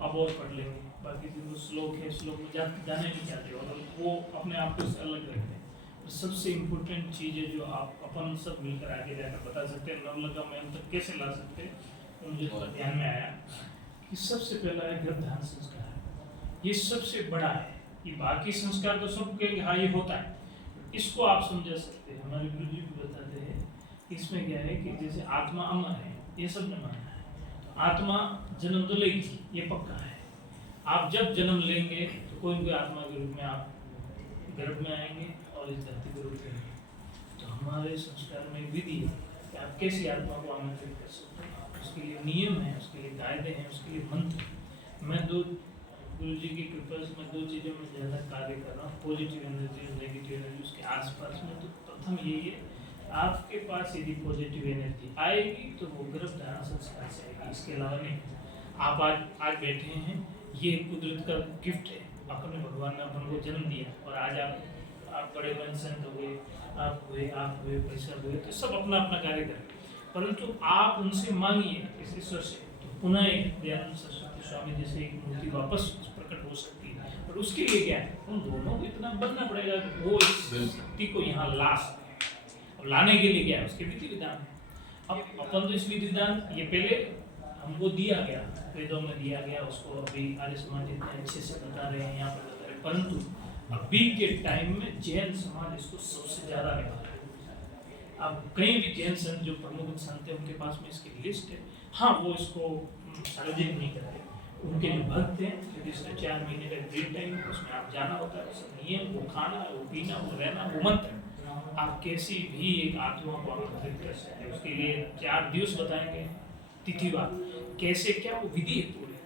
आप और पढ़ लेंगे, बाकी जो श्लोक है श्लोक में जाने नहीं चाहते और वो अपने आप को उससे अलग रखते हैं। तो सबसे इम्पोर्टेंट चीज़ है जो आप अपन सब मिलकर आगे जाकर बता सकते हैं, नवलखा महल तक कैसे ला सकते हैं। तो मुझे थोड़ा ध्यान में आया कि सबसे पहला है गर्भधारण संस्कार, ये सबसे बड़ा है। ये बाकी संस्कार तो सबके हाँ ये होता है, इसको आप समझा सकते हैं। हमारे गुरु जी भी बताते हैं इसमें क्या है कि जैसे आत्मा अमर है, ये सब ने माना है, तो आत्मा जन्म तो लेगी ये पक्का है। आप जब जन्म लेंगे तो कोई कोई आत्मा के रूप में आप गर्भ में आएंगे और इस धरती पर उठेंगे। तो हमारे संस्कार में विधि है कि आप कैसी आत्मा को आमंत्रित कर सकते हैं, उसके लिए नियम है, उसके लिए कायदे हैं, उसके लिए मंत्र। मैं गुरु जी की कृपा से मैं दो चीज़ों में ज़्यादा कार्य कर रहा हूँ, पॉजिटिव एनर्जी और नेगेटिव एनर्जी उसके आसपास में। तो प्रथम यही है, आपके पास यदि पॉजिटिव एनर्जी आएगी तो वो गर्भधारण संस्कार से आएगी, इसके अलावा नहीं। आप आज बैठे हैं, ये कुदरत का गिफ्ट है, अपने भगवान ने अपन को जन्म दिया और आज आप बड़े बन संत हो गए, आप हुए पैसा हुए, तो सब अपना अपना कार्य करें, परंतु आप उनसे मांगिए इस ईश्वर से, तो पुनः एक दयानंद सरस्वती स्वामी जैसे एक मूर्ति वापस प्रकट हो सकती है। और उसके लिए क्या है, उन दोनों को इतना बनना पड़ेगा कि वो इस शक्ति को यहाँ ला सके। और लाने के लिए क्या है, उसके विधि विधान है। अब अपन तो इस विधि विधान ये पहले हमको दिया गया, वेदों में दिया गया, उसको अभी आर्य समाज इतने अच्छे से बता रहे हैं, यहाँ पर बता रहे हैं, परंतु अभी के टाइम में जैन समाज इसको सबसे ज़्यादा निभा रहा है। अब कहीं भी जैन संत जो प्रमुख संत है उनके पास में इसकी लिस्ट है, हाँ वो इसको सार्वजनिक नहीं कर रहे। उनके जो भक्त हैं क्योंकि इसका 4 महीने का ग्रीन टाइम है, उसमें आप जाना होता है, सब नियम, वो खाना, वो पीना, वो रहना, वो मंत्र। आप कैसी भी एक आत्मा को आमंत्रित कर सकते हैं, उसके लिए 4 दिवस बताएंगे तिथिवार, कैसे क्या वो विधि है पूरी।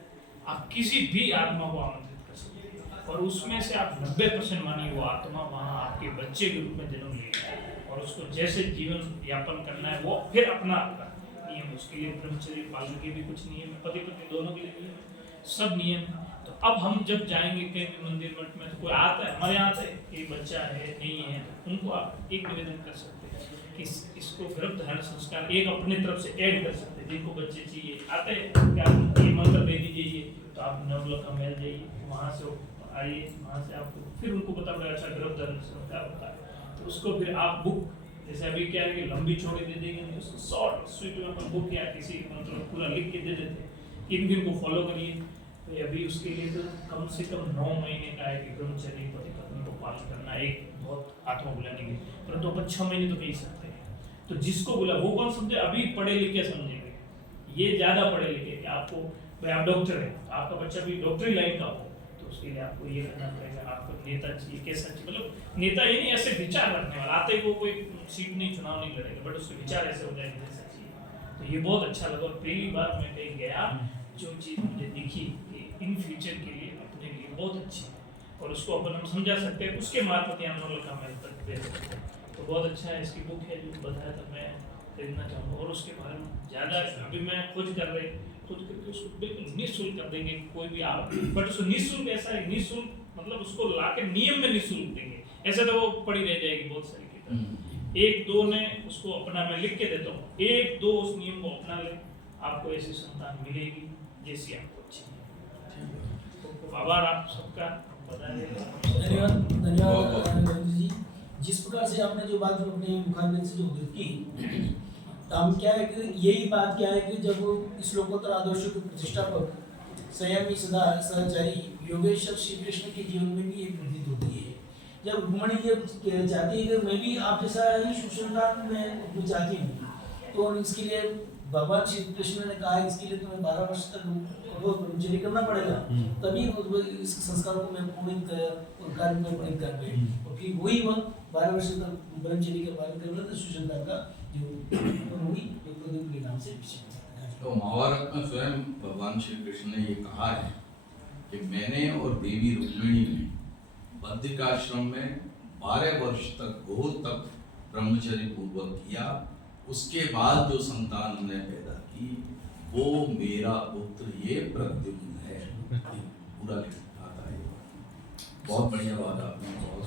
आप किसी भी आत्मा को आमंत्रित कर सकते हैं और उसमें से आप 90% मानिए वो आत्मा वहाँ आपके बच्चे के रूप में जन्म लेगी और उसको जैसे जीवन यापन करना है वो फिर अपना नियम, उसके लिए ब्रह्मचर्य पालन के भी कुछ नियम है, पति पत्नी दोनों के लिए नियम है, सब नियम है। तो अब हम जब जाएंगे कहीं भी मंदिर मठ में, तो कोई आता है हमारे यहाँ आता है कि बच्चा है नहीं है, तो उनको आप एक निवेदन कर सकते हैं कि इसको गर्भधारण संस्कार एक अपने तरफ से ऐड कर सकते हैं। जिनको बच्चे चाहिए आते हैं कि आप ये मंत्र दे दीजिए, तो आप नवलखा महल जाइए, वहाँ से आइए, वहाँ से आपको फिर उनको पता पड़ेगा अच्छा गर्भधारण संस्कार होता है। तो उसको फिर आप बुक, जैसे अभी क्या है कि लंबी चौड़ी दे देंगे, उसको शॉर्ट स्वीट में बुक या किसी मतलब पूरा लिख के दे देते हैं, इन को फॉलो करिए। तो अभी उसके लिए तो कम से कम 9 महीने का है कि ब्रह्मचर्य पति पत्नी को पालन करना, एक बहुत आत्मा बुलाने के, परंतु अपन 6 महीने तो कह सकते हैं। तो जिसको बोला वो कौन समझे, अभी पढ़े लिखे समझेंगे, ये ज़्यादा पढ़े लिखे कि आपको भाई आप डॉक्टर हैं, आपका बच्चा भी डॉक्टरी लाइन का हो, तो उसके लिए आपको ये करना पड़ेगा। आपको नेता चाहिए, कैसा चाहिए, मतलब नेता ये नहीं ऐसे विचार रखने वाला, आते को कोई सीट नहीं, चुनाव नहीं लड़ेगा, बट उसके विचार ऐसे हो जाएंगे जैसा चाहिए। तो ये बहुत अच्छा लगा और पहली बार मैं कहीं गया, जो चीज़ मुझे दिखी कि इन फ्यूचर के लिए अपने लिए बहुत अच्छी है और उसको अपन हम समझा सकते हैं, उसके मार्फत यहाँ नवलखा महल तक दे सकते हैं। तो बहुत अच्छा है, इसकी बुक है जो बताया था, मैं खरीदना चाहूँगा और उसके बारे में ज़्यादा अभी मैं खुद करके उसको बिल्कुल निःशुल्क कर देंगे कोई भी आप, बट उसको निःशुल्क ऐसा है, निःशुल्क मतलब उसको ला के नियम में निःशुल्क देंगे, ऐसे तो वो पड़ी रह जाएगी बहुत सारी किताब। 1-2 ने उसको अपना, मैं लिख के देता हूँ, 1-2 उस नियम को अपना ले, आपको ऐसी संतान मिलेगी जैसी आपको अच्छी है। आभार आप सबका, धन्यवाद जी। जिस प्रकार से आपने जो बात अपने मुखारबिंद से जो उद्धृत की, हम क्या है कि यही बात क्या है कि जब श्लोकोत्तर आदर्शों के प्रतिष्ठापक संयमी सदा सदाचारी योगेश्वर श्री कृष्ण के जीवन में भी एक प्रतीत होती है। जब रुक्मणी ये चाहती है कि मैं भी आप जैसा ही सुसंतान मैं चाहती हूँ, तो इसके लिए भगवान श्री कृष्ण ने कहा इसके लिए तुम्हें 12 वर्ष तक ब्रह्मचर्य करना पड़ेगा, तभी इस संस्कारों को मैं पूर्णित और कार्य में पूर्णित कर पाए। और फिर वही वक्त 12 वर्ष तक ब्रह्मचर्य का पालन करना तो सुसंतान का जो हुई के नाम से। तो महाभारत में स्वयं भगवान श्री कृष्ण ने ये कहा है कि मैंने और देवी रुक्मिणी ने बद्रिकाश्रम में 12 वर्ष तक घोर तक ब्रह्मचर्य पूर्वक किया, उसके बाद जो संतान हमने पैदा की वो मेरा पुत्र ये प्रद्युम्न है। पूरा लिखा आता है। बहुत बढ़िया बात आपने, बहुत